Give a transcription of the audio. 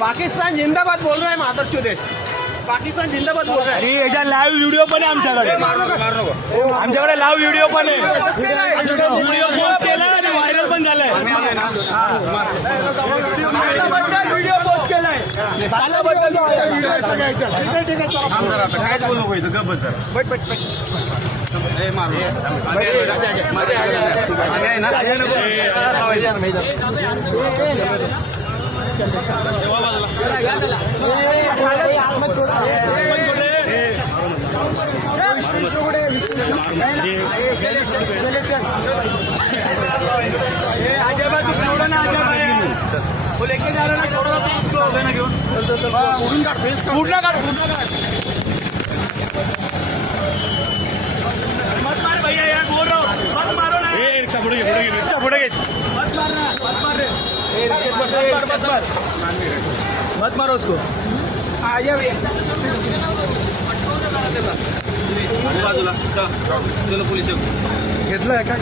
पाकिस्तान जिंदाबाद बोल रहा है माधव देश. पाकिस्तान जिंदाबाद बोल रहा है. आणि याचा लाईव्ह व्हिडिओ पण आहे आमच्याकडे. आमच्याकडे लाईव्ह व्हिडिओ पण आहे. व्हिडिओ पोस्ट केला आणि व्हायरल पण झालाय. व्हिडिओ पोस्ट केलाय. काय बोलू नको इथं गप्प जरा. वो लेके जा रहा ना छोड़ ना घेऊन पूर्ण काढ मत मार भैया यार बोल रहा हूँ मत मारो ना. रिक्षा पुढे घे रिक्षा पुढे घे. मत मारना मत मार रे. मत मारो उसको. बाजूला चलो पोलीस घेतलं का.